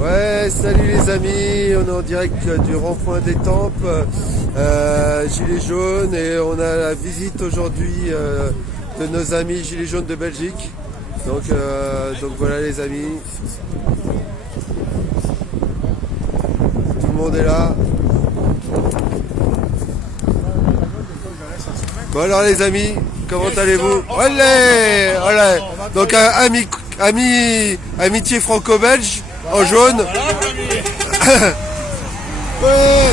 Ouais, salut les amis, on est en direct du rond-point d'Étampes, Gilets jaunes, et on a la visite aujourd'hui de nos amis Gilets jaunes de Belgique. Donc voilà les amis, tout le monde est là. Bon alors les amis, comment allez-vous? Olé, olé. Donc amitié franco-belge en jaune. Ouais.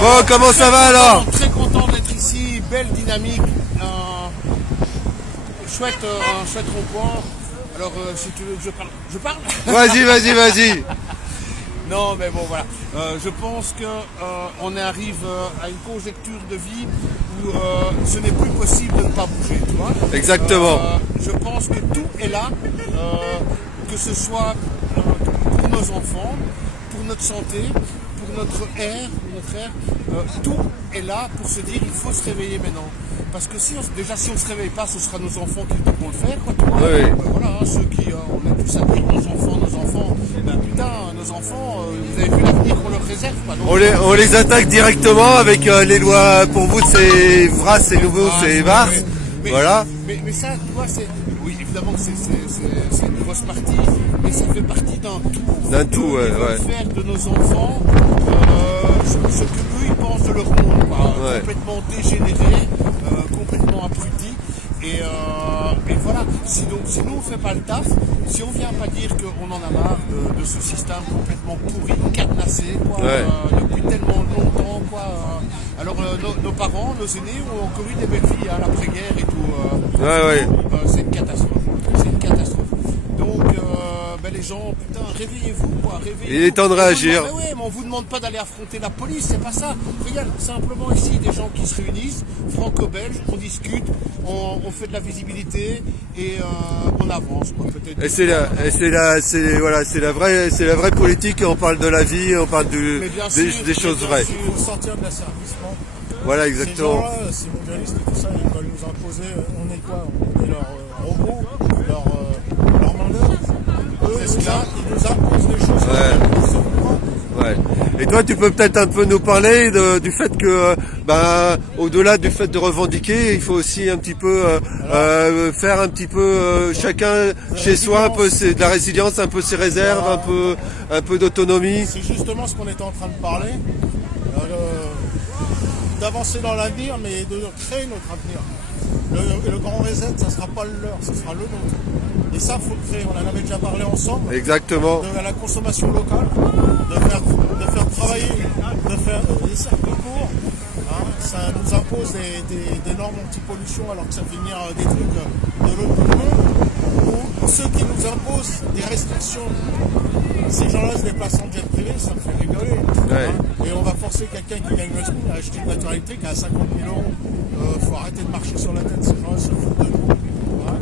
Bon, comment ça va alors? Très content d'être ici, belle dynamique, un chouette rond-point. Alors si tu veux que je parle. Vas-y. Non mais bon voilà, je pense qu'on arrive à une conjecture de vie où ce n'est plus possible de ne pas bouger, tu vois. Exactement. Je pense que tout est là, que ce soit pour nos enfants, pour notre santé, pour notre air, tout est là pour se dire il faut se réveiller maintenant. Parce que si on ne se réveille pas, ce sera nos enfants qui devront le faire, quoi, tu vois. Oui. Voilà, ceux qui, on est tous appris nos enfants, ben putain, nos enfants, vous avez vu l'avenir qu'on leur réserve, quoi. Donc, On les attaque directement avec les lois. Pour vous c'est VRAS, c'est nouveau, c'est VARS. Voilà. Mais ça, tu vois, oui, évidemment que c'est une grosse partie, mais ça fait partie d'un tout. D'un tout, ouais. Faire de nos enfants ce que eux ils pensent de leur monde, quoi. Ouais. Complètement dégénéré, complètement abruti. Et voilà, si nous on fait pas le taf, si on vient pas dire qu'on en a marre de ce système complètement pourri, cadenassé, quoi, Ouais. depuis tellement longtemps, quoi. Alors nos parents, nos aînés ont encore eu des belles vies à l'après-guerre et tout. Ouais. C'est une catastrophe. Donc les gens, putain, réveillez-vous, quoi. Il est temps de réagir. Mais on vous demande pas d'aller affronter la police, c'est pas ça. Regarde, simplement ici des gens qui se réunissent, franco-belges, on discute, on fait de la visibilité et on avance, quoi, peut-être. Et c'est la vraie politique. On parle de la vie, on parle des choses vraies. Pour sortir de l'asservissement. Voilà, exactement. Ces gens-là, ces mondialistes et tout ça, ils veulent nous imposer. On est quoi? On est leur robot, leur main-d'œuvre. Eux, ils nous imposent des choses. Ouais. Et toi, tu peux peut-être un peu nous parler du fait que, au-delà du fait de revendiquer, il faut aussi un petit peu faire un petit peu chacun chez soi un peu de la résilience, un peu ses réserves, un peu d'autonomie. C'est justement ce qu'on était en train de parler, d'avancer dans l'avenir, mais de créer notre avenir. Le grand reset, ça ne sera pas le leur, ce sera le nôtre. Et ça, il faut le créer. On en avait déjà parlé ensemble. Exactement. De la consommation locale, de faire travailler, de faire des cercles courts. Hein, ça nous impose des normes anti-pollution alors que ça fait venir des trucs de l'autre bout du monde. Ou ceux qui nous imposent des restrictions. Ces gens-là se déplacent en jet privé, ça me fait rigoler. Ouais. Hein, et on va forcer quelqu'un qui gagne le SMIC à acheter une voiture électrique à 50 000 euros. Faut arrêter de marcher sur la tête, ces gens-là se foutent de nous.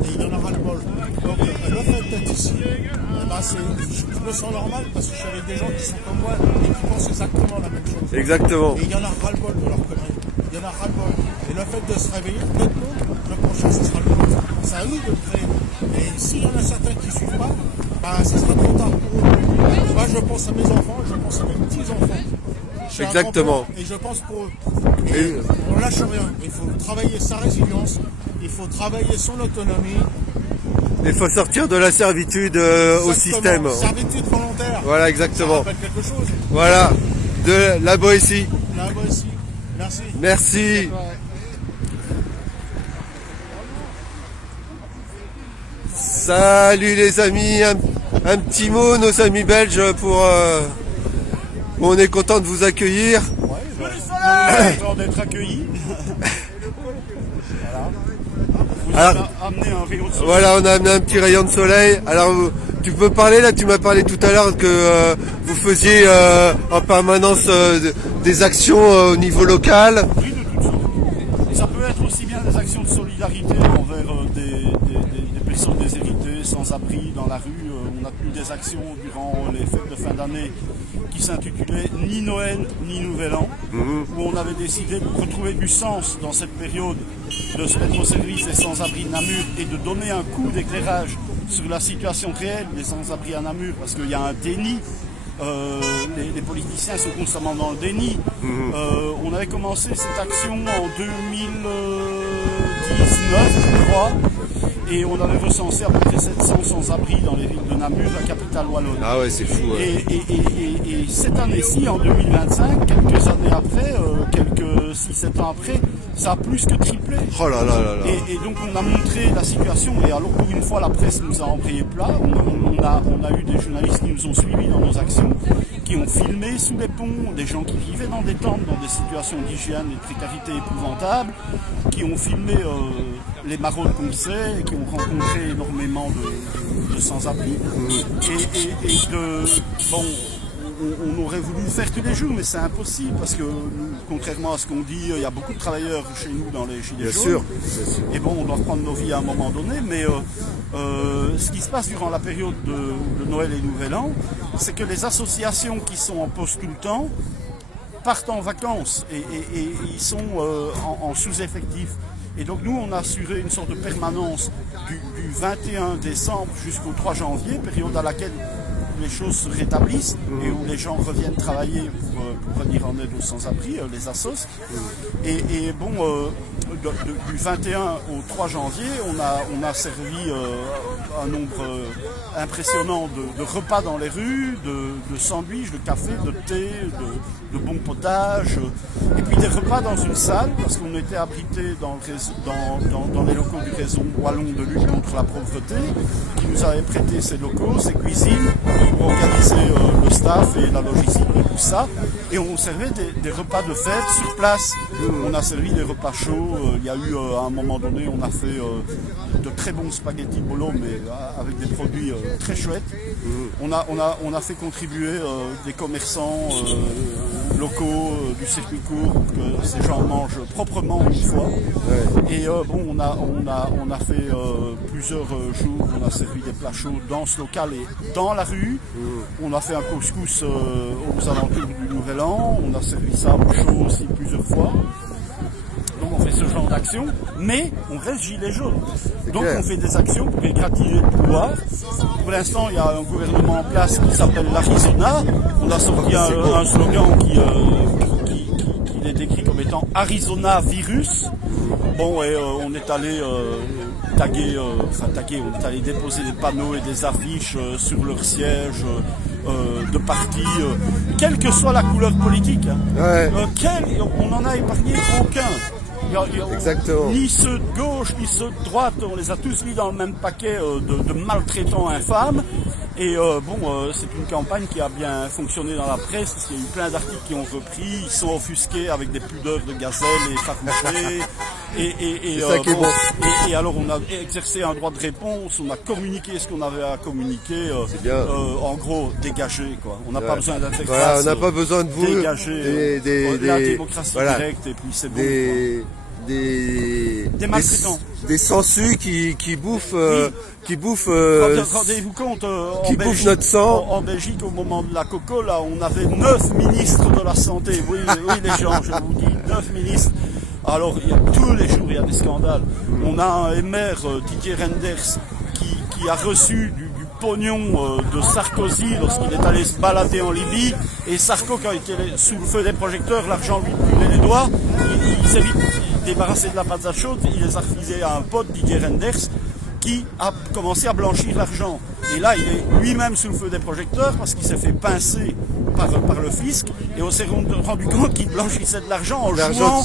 Et il y en aura le bol. Donc le fait d'être ici, je me sens normal parce que je suis avec des gens qui sont comme moi et qui pensent exactement la même chose. Exactement. Et il y en a ras-le-bol de leur connerie. Il y en a ras-le-bol. Et le fait de se réveiller, notre monde, le prochain, ce sera le nôtre. C'est à nous de le créer. Et s'il y en a certains qui ne suivent pas, ce sera trop tard pour eux. Moi, je pense à mes enfants, je pense à mes petits-enfants. Exactement. Et je pense pour eux. Et on lâche rien. Il faut travailler sa résilience, il faut travailler son autonomie. Il faut sortir de la servitude au système. Servitude volontaire. Voilà, exactement. Ça rappelle quelque chose. Voilà, de la Boétie. La Boétie. Merci. Merci. Salut les amis, un petit mot, nos amis belges, on est content de vous accueillir. On est content d'être accueillis. Alors, voilà, on a amené un petit rayon de soleil. Alors, tu peux parler là, tu m'as parlé tout à l'heure que vous faisiez en permanence des actions au niveau local. Oui, de toute sorte. Et ça peut être aussi bien des actions de solidarité envers des personnes déshéritées, sans abri dans la rue. On a eu des actions durant les fêtes de fin d'année qui s'intitulait Ni Noël ni Nouvel An, où on avait décidé de retrouver du sens dans cette période, de se mettre au service des sans-abri de Namur et de donner un coup d'éclairage sur la situation réelle des sans-abri à Namur, parce qu'il y a un déni. Les politiciens sont constamment dans le déni. On avait commencé cette action en 2019, je crois, et on avait recensé à peu près 700 sans-abri dans les villes de Namur, la capitale wallonne. Ah ouais, c'est fou. Ouais. Et cette année-ci, en 2025, quelques années après, quelques 6-7 ans après, ça a plus que triplé. Oh là là là là. Et donc on a montré la situation, et alors pour une fois la presse nous a embrayé plat, on a eu des journalistes qui nous ont suivis dans nos actions, qui ont filmé sous les ponts, des gens qui vivaient dans des tentes, dans des situations d'hygiène et de précarité épouvantables, qui ont filmé les maraudes qu'on sait, et qui ont rencontré énormément de sans-abri. On aurait voulu le faire tous les jours, mais c'est impossible parce que, contrairement à ce qu'on dit, il y a beaucoup de travailleurs chez nous dans les Gilets jaunes. Bien sûr. Et bon, on doit reprendre nos vies à un moment donné, mais ce qui se passe durant la période de Noël et Nouvel An, c'est que les associations qui sont en poste tout le temps partent en vacances et ils sont en sous-effectif. Et donc nous, on a assuré une sorte de permanence du 21 décembre jusqu'au 3 janvier, période à laquelle les choses se rétablissent et où les gens reviennent travailler pour venir en aide aux sans-abri, les assos. Et bon, du 21 au 3 janvier, on a servi un nombre impressionnant de repas dans les rues, de sandwichs, de café, de thé, de bons potages, et puis des repas dans une salle, parce qu'on était abrités dans les locaux du réseau wallon de lutte contre la pauvreté, qui nous avait prêté ses locaux, ses cuisines, pour organiser le staff et la logistique de tout ça. Et on servait des repas de fête sur place. On a servi des repas chauds. Il y a eu, à un moment donné, on a fait de très bons spaghettis bolo, mais avec des produits très chouettes. On a fait contribuer des commerçants locaux du circuit court pour que ces gens mangent proprement une fois. Et bon, on a fait plusieurs jours, on a servi des plats chauds dans ce local et dans la rue. On a fait un couscous aux alentours du Nouvel An, on a servi ça chaud aussi plusieurs fois. Donc on fait ce genre d'action, mais on reste gilet jaune. Donc on fait des actions pour égratigner le pouvoir. Pour l'instant, il y a un gouvernement en place qui s'appelle l'Arizona. On a sorti un slogan qui est décrit comme étant Arizona Virus. Bon, et on est allé taguer, on est allé déposer des panneaux et des affiches sur leur siège de partis, quelle que soit la couleur politique. Ouais. On n'en a épargné aucun. Exactement. Ni ceux de gauche, ni ceux de droite, on les a tous mis dans le même paquet de maltraitants infâmes. Et c'est une campagne qui a bien fonctionné dans la presse, parce qu'il y a eu plein d'articles qui ont repris, ils sont offusqués avec des pudeurs de gazelle et farouchés. Et alors on a exercé un droit de réponse, on a communiqué ce qu'on avait à communiquer. C'est bien. En gros, dégagé quoi. On n'a pas besoin d'interface. Voilà, on n'a pas besoin de vous. Dégager la démocratie directe et puis c'est bon. Des maltraitants. Des sangsues qui bouffent. Rendez-vous compte, qui bouffent notre sang. En Belgique, au moment de la Coco, là, on avait 9 ministres de la Santé. Oui, les gens, je vous dis, 9 ministres. Alors, tous les jours, il y a des scandales. On a un MR, Didier Renders, qui a reçu du pognon de Sarkozy lorsqu'il est allé se balader en Libye. Et Sarko, quand il était sous le feu des projecteurs, l'argent lui brûlait les doigts. Il s'est vite débarrassé de la patate chaude. Il les a refusés à un pote, Didier Renders, qui a commencé à blanchir l'argent. Et là, il est lui-même sous le feu des projecteurs parce qu'il s'est fait pincer par le fisc et on s'est rendu compte qu'il blanchissait de l'argent en jouant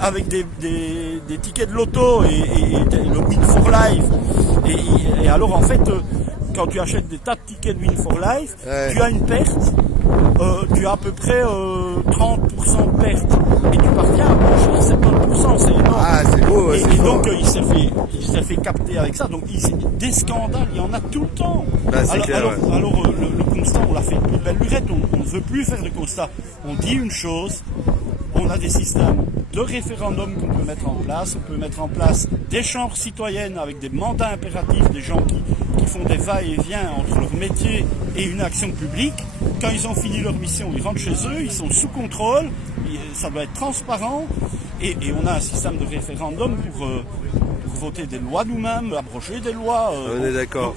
avec des tickets de loto et le Win for Life. Et alors, en fait, quand tu achètes des tas de tickets de Win for Life, tu as une perte. Tu as à peu près 30% de perte et tu parviens à blanchir 70%, c'est énorme. Ah, c'est beau, et donc il s'est fait capter avec ça. Donc des scandales, il y en a tout le temps. Bah, alors le constat, on l'a fait de belle lurette, on ne veut plus faire de constat. On dit une chose, on a des systèmes de référendum qu'on peut mettre en place, on peut mettre en place des chambres citoyennes avec des mandats impératifs, des gens qui font des va-et-vient entre leur métier et une action publique. Quand ils ont fini leur mission, ils rentrent chez eux, ils sont sous contrôle, ça doit être transparent, et on a un système de référendum pour voter des lois nous-mêmes, abroger des lois. On est d'accord.